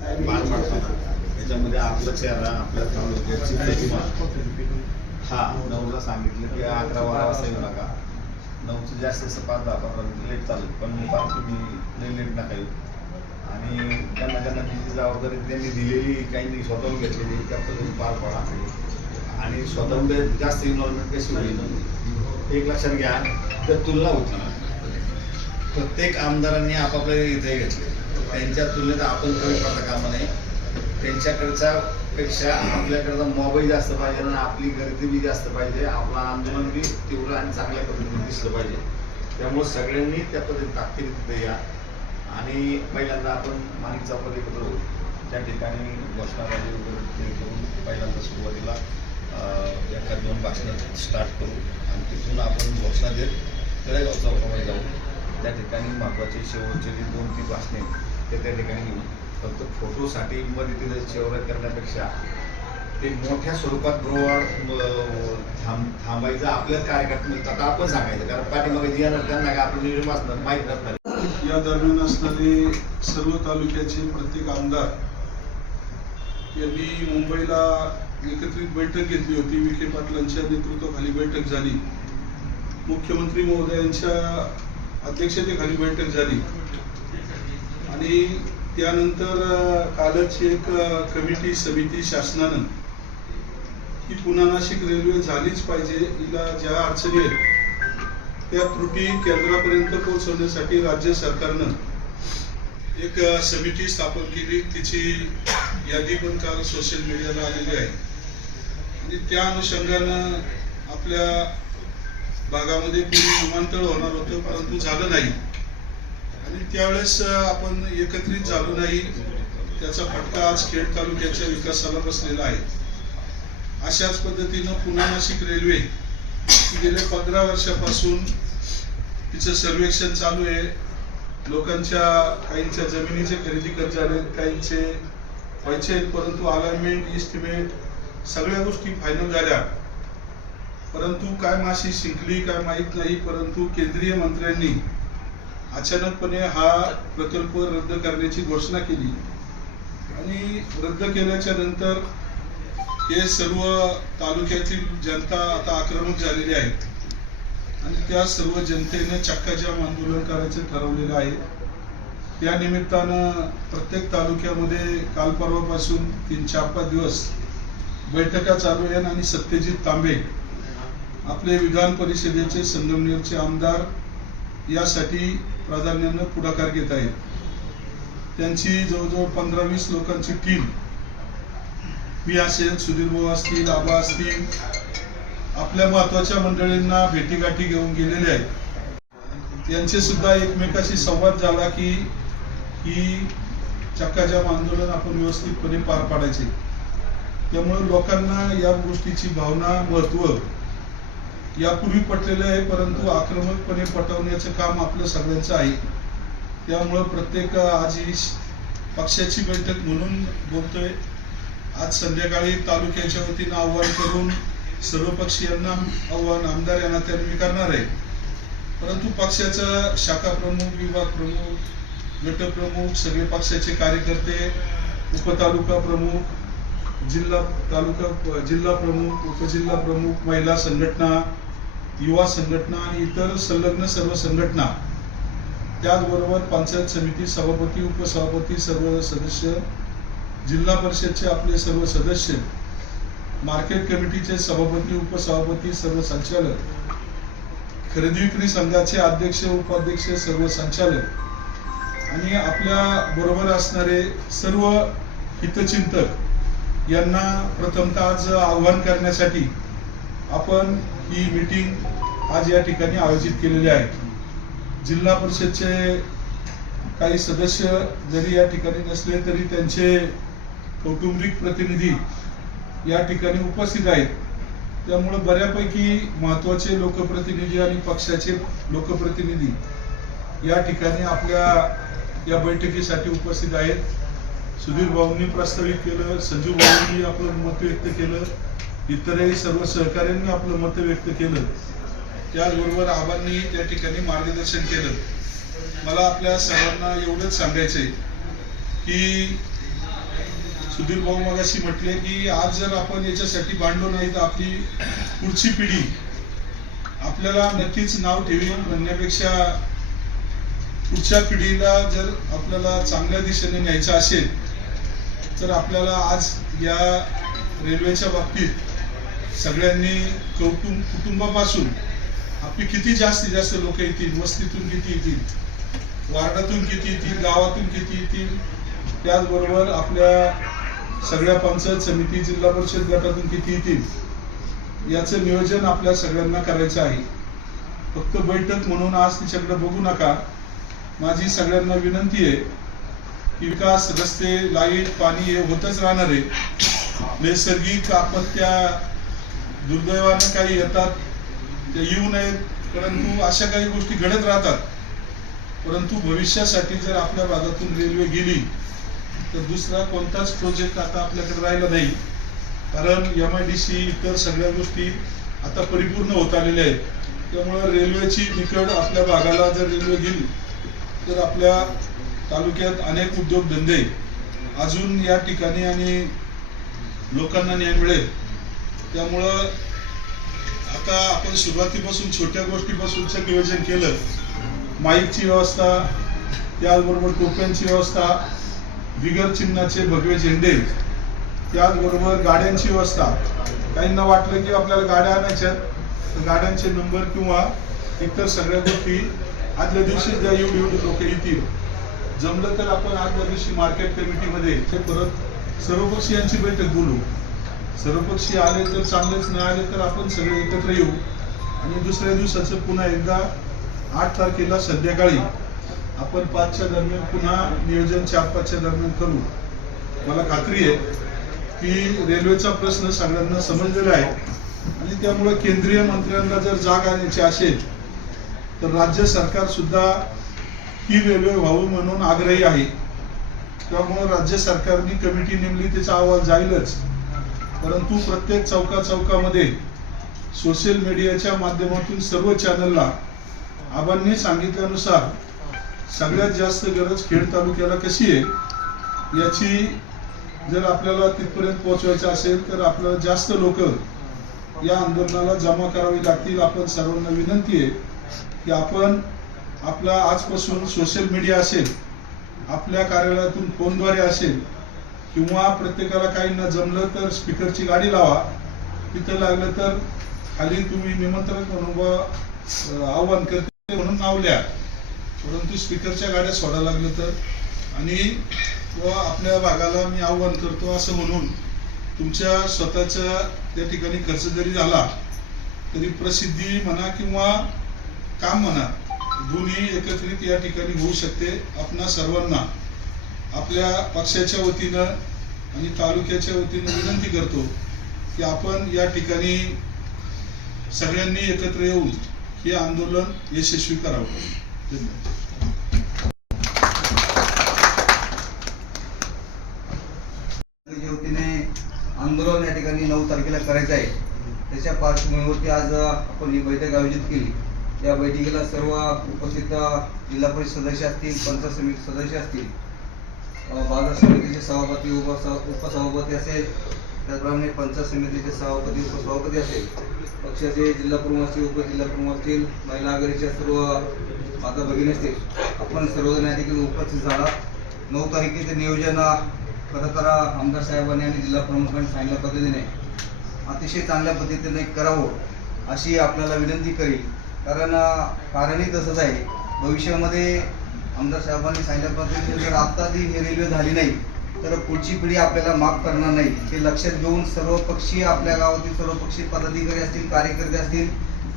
पार पाडताना त्याच्यामध्ये आपला चेहरा आपल्या तालुक्याची प्रतिमा हा 9ला सांगितलं की 11-12 वाजता येऊ नका. 9चं जास्त असं 5-10 लेट चालेल, पण फार तुम्ही लई लेट नका येऊ. आणि त्यांना त्यांना जी जबाबदारी त्यांनी दिलेली काही नाही स्वतःहून घेतलेली त्या पद्धतीने पार पाडा. आणि स्वतःहून जास्त इन्व्हॉल्वमेंट कशी होईल एक लक्षात घ्या. तर तुलना होती, प्रत्येक आमदारांनी आपापल्या इथे घेतले, त्यांच्या तुलनेत आपण कमी पडता कामा नये. त्यांच्याकडच्या पेक्षा आपल्याकडचा मोबाईल जास्त पाहिजे आणि आपली गर्दी बी जास्त पाहिजे, आपलं आंदोलन बी तीव्र आणि चांगल्या पद्धतीने दिसलं पाहिजे. त्यामुळे सगळ्यांनी त्या पद्धतीने ताकदीने तिथे या. आणि पहिल्यांदा आपण माणिक चौकात एकत्र होऊ, त्या ठिकाणी घोषणाबाजी वगैरे करून पहिल्यांदा सुरुवातीला एखाद 2 भाषणं स्टार्ट करू आणि तिथून आपण घोषणा देत तळेगाव चौकामध्ये जाऊ. त्या ठिकाणी महत्त्वाचे शेवटचे जे 2-3 भाषणे ते त्या ठिकाणी घेऊ. फक्त फोटोसाठी मध्ये तिथे शेवट करण्यापेक्षा ते मोठ्या स्वरूपात थांबायचं आपल्याच कार्यकर्त्यांनी आता आपण सांगायचं, कारण पाठीमागे जी येणार त्यांना का आपण निर्णय असणार माहीत नसणार. या दरम्यान असणारे सर्व तालुक्याचे प्रत्येक आमदार यांनी मुंबईला एकत्रित बैठक घेतली होती. विखे पाटलांच्या नेतृत्वाखाली बैठक झाली, मुख्यमंत्री महोदयांच्या अध्यक्षतेखाली बैठक झाली आणि त्यानंतर कालच एक कमिटी समिती शासनानं ही पुणा नाशिक रेल्वे झालीच पाहिजे, हिला ज्या अडचणी आहेत त्या त्रुटी केंद्रापर्यंत पोहोचवण्यासाठी राज्य सरकारनं एक समिती स्थापन केली. तिची यादी पण काल सोशल मीडियाला आलेली आहे आणि त्या अनुषंगानं आपल्या भागामध्ये पूर्वी विमानतळ होणार होतं, परंतु झालं नाही आणि त्यावेळेस आपण एकत्रित झालो नाही. त्याचा फटका आज खेड तालुक्याच्या विकासाला बसलेला आहे. अशाच पद्धतीनं पुणा नाशिक रेल्वे गेल्या 15 वर्षापासून तिचं सर्वेक्षण चालू आहे. लोकांच्या काहींच्या जमिनीचे खरेदी कर झाले, काहींचे व्हायचे आहेत, परंतु अलाइनमेंट इस्टिमेट सगळ्या गोष्टी फायनल झाल्या, परंतु काय माशी शिंकली काय माहीत नाही. परंतु केंद्रीय मंत्र्यांनी अचानकपणे हा प्रकल्प रद्द करण्याची घोषणा केली आणि रद्द केल्याच्या नंतर हे सर्व तालुक्यातील जनता आता आक्रमक झालेली आहे आणि त्या सर्व जनतेने चक्काजाम आंदोलन करायचं ठरवलेलं आहे. त्या निमित्तानं प्रत्येक तालुक्यामध्ये काल परवापासून 3-4-5 दिवस बैठका चालू आहेत आणि सत्यजित तांबे आपले विधान परिषदेचे संगमनेरचे आमदार यासाठी प्राधान्यानं पुढाकार घेत आहेत. त्यांची जवळजवळ 15-20 लोकांची टीम, मी असेल, सुधीर भाऊ असतील, आबा असतील, आपल्या महत्वाच्या मंडळींना भेटीगाठी घेऊन गेलेले आहेत. यांचे सुद्धा एकमेकाशी संवाद झाला की ही चक्काजाम आंदोलन आपण व्यवस्थितपणे पार पाडायचे. त्यामुळे लोकांना या गोष्टीची भावना, महत्व यापूर्वी पटलेलं आहे, परंतु आक्रमकपणे पटवण्याचं काम आपलं सगळ्यांचं आहे. त्यामुळं प्रत्येक आज ही पक्षाची बैठक म्हणून बोलतोय. आज संध्याकाळी तालुक्याच्या वतीनं आव्हान करून सर्व पक्षीयांना आव्हान आमदार यांना त्यांनी करणार आहे, परंतु पक्षाचा शाखा प्रमुख, विभाग प्रमुख, गट प्रमुख, सगळे पक्षाचे कार्यकर्ते, उपतालुका प्रमुख, जिल्हा प्रमुख, उपजिल्हा प्रमुख, महिला संघटना, युवा संघटना आणि इतर संलग्न सर्व संघटना, त्याचबरोबर पंचायत समिती सभापती, उपसभापती, सर्व सदस्य, जिल्हा परिषदचे आपले सर्व सदस्य, मार्केट कमिटीचे सभापती, उपसभापती, सर्व संचालक, खरेदी विक्री संघाचे अध्यक्ष, उपाध्यक्ष, सर्व संचालक आणि आपल्या बरोबर असणारे सर्व हितचिंतक यांना प्रथमतः आज आव्हान करण्यासाठी आपण ही मीटिंग आज या ठिकाणी आयोजित केलेली आहे. जिल्हा परिषदचे काही सदस्य जरी या ठिकाणी नसले तरी त्यांचे कौटुंबिक प्रतिनिधी या ठिकाणी उपस्थित आहेत. त्यामुळे बऱ्यापैकी महत्वाचे लोकप्रतिनिधी आणि पक्षाचे लोकप्रतिनिधी या ठिकाणी आपल्या या बैठकीसाठी उपस्थित आहेत. सुधीर भाऊंनी प्रस्तावित केलं, संजू भाऊंनी आपलं मत व्यक्त केलं, इतरही सर्व सहकाऱ्यांनी आपलं मत व्यक्त केलं, त्याचबरोबर आबांनी त्या ठिकाणी मार्गदर्शन केलं. मला आपल्या सर्वांना एवढंच सांगायचंय की सुधीर भाऊ मगाशी म्हटले की आज जर आपण याच्यासाठी भांडलो नाही तर आपली पुढची पिढी आपल्याला नक्कीच नाव ठेवी म्हणण्यापेक्षा पुढच्या पिढीला जर आपल्याला चांगल्या दिशेने न्यायचं असेल तर आपल्याला आज या रेल्वेच्या बाबतीत सगळ्यांनी कुटुंबापासून आपली किती जास्तीत जास्त लोक येतील, वस्तीतून किती येतील, वार्डातून किती येतील, गावातून किती येतील, त्याचबरोबर आपल्या सगळ्या पंचायत समिती, जिल्हा परिषद गटातून किती येतील याचं नियोजन आपल्या सगळ्यांना करायचं आहे. फक्त बैठक म्हणून आज तिच्याकडे बघू नका. माझी सगळ्यांना विनंती आहे की विकास, रस्ते, लाईट, पाणी हे होतच राहणार आहे. नैसर्गिक आपत्त्या दुर्दैवाने काही येतात, ते येऊ नयेत, परंतु अशा काही गोष्टी घडत राहतात. परंतु भविष्यासाठी जर आपल्या भागातून रेल्वे गेली तर दुसरा कोणताच प्रोजेक्ट आता आपल्याकडे राहिला नाही. कारण MIDC इतर सगळ्या गोष्टी आता परिपूर्ण होत आलेल्या आहेत. त्यामुळे रेल्वेची निकड आपल्या भागाला जर रेल्वे गेली तर आपल्या तालुक्यात अनेक उद्योगधंदे अजून या ठिकाणी आणि लोकांना न्याय मिळेल. त्यामुळं आता आपण सुरुवातीपासून छोट्या गोष्टीपासूनचं नियोजन केलं. माईकची व्यवस्था, त्याचबरोबर टोप्यांची व्यवस्था, बिगर चिन्हाचे भगवे झेंडे, त्याचबरोबर गाड्यांची व्यवस्था. काहींना वाटलं की आपल्याला गाड्या आणायच्या तर गाड्यांचे नंबर किंवा इतर सगळ्या गोष्टी आदल्या दिवशी ज्या एवढी लोक येतील, जमलं तर आपण आदल्या दिवशी मार्केट कमिटीमध्ये परत सर्वपक्षीयांची बैठक बोलू. सर्वपक्षीय आले तर चांगलेच, नाही आले तर आपण सगळे एकत्र येऊ आणि दुसऱ्या दिवसाचं पुन्हा एकदा 8 तारखेला संध्याकाळी आपण 5च्या दरम्यान पुन्हा नियोजन 4-5च्या दरम्यान करू. मला खात्री आहे की रेल्वेचा प्रश्न सगळ्यांना समजलेला आहे आणि त्यामुळे केंद्रीय मंत्र्यांना जर जाग आणायची असेल तर राज्य सरकार सुद्धा ही रेल्वे व्हावं म्हणून आग्रही आहे. त्यामुळे राज्य सरकारने कमिटी नेमली, त्याचा अहवाल जाईलच. परंतु प्रत्येक चौकामध्ये सोशल मीडियाच्या माध्यमातून सर्व चॅनलला आबांनी सांगितल्यानुसार सगळ्यात जास्त गरज खेड तालुक्याला कशी आहे याची जर आपल्याला तिथपर्यंत पोहोचवायचं असेल तर आपल्याला जास्त लोक या आंदोलनाला जमा करावी लागतील. आपण सर्वांना विनंती आहे की आपण आपला आजपासून सोशल मीडिया असेल, आपल्या कार्यालयातून फोनद्वारे असेल किंवा प्रत्येकाला काहींना जमलं तर स्पीकरची गाडी लावा. तिथं लागलं तर खाली तुम्ही निमंत्रण म्हणून आव्हान करते म्हणून नाव लिहा, परंतु स्पीकरच्या गाड्या सोडा लागलं तर, आणि आपल्या भागाला मी आव्हान करतो असं म्हणून तुमच्या स्वतःच्या त्या ठिकाणी खर्च जरी झाला तरी प्रसिद्धी म्हणा किंवा काम म्हणा दोन्ही एकत्रित या ठिकाणी होऊ शकते. आपणा सर्वांना आपल्या पक्षाच्या वतीनं आणि तालुक्याच्या वतीनं विनंती करतो की आपण या ठिकाणी सगळ्यांनी एकत्र येऊन हे आंदोलन यशस्वी करावं. धन्यवाद. आंदोलन या ठिकाणी 9 तारखेला करायचं आहे. त्याच्या पार्श्वभूमीवरती आज आपण ही बैठक आयोजित केली. या बैठकीला सर्व उपस्थित जिल्हा परिषद सदस्य असतील, पंचायत समिती सदस्य असतील, बाजार समितीचे सभापती, उपसभापती असेल, त्याचप्रमाणे पंचायत समितीचे सभापती, उपसभापती असेल, पक्षाचे जिल्हा प्रमुख असतील, उपजिल्हा प्रमुख असतील, महिला आघाडीच्या सर्व माता भगिनी असतील, आपण सर्वजण या ठिकाणी उपस्थित झाला. 9 तारखेचे नियोजन खरं तर आमदार साहेबांनी आणि जिल्हा प्रमुखांनी सांगितल्या पद्धतीने अतिशय चांगल्या पद्धतीने करावं अशी आपल्याला विनंती करेल. कारणही तसंच आहे. भविष्यामध्ये आमदार साहेबांनी सांगितल्या पद्धतीने जर आता ती रेल्वे झाली नाही तर पुढची पिढी आपल्याला माफ करणार नाही. हे लक्षात घेऊन सर्वपक्षीय आपल्या गावातील सर्वपक्षीय पदाधिकारी असतील, कार्यकर्ते असतील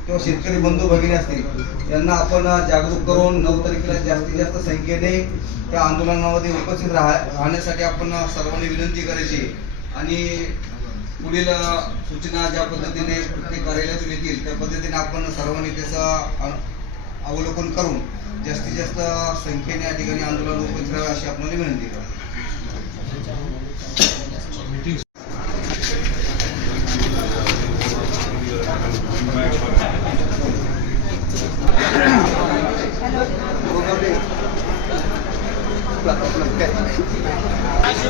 किंवा शेतकरी बंधू भगिनी असतील यांना आपण जागरूक करून 9 तारखेला जास्तीत जास्त संख्येने त्या आंदोलनामध्ये उपस्थित राहण्यासाठी आपण सर्वांनी विनंती करायची आणि पुढील सूचना ज्या पद्धतीने प्रत्येक कार्यालयातून येतील त्या पद्धतीने आपण सर्वांनी त्याचं अवलोकन करून जास्तीत जास्त संख्येने या ठिकाणी आंदोलन उपस्थित राहावे अशी आपल्याला विनंती करू. Hello.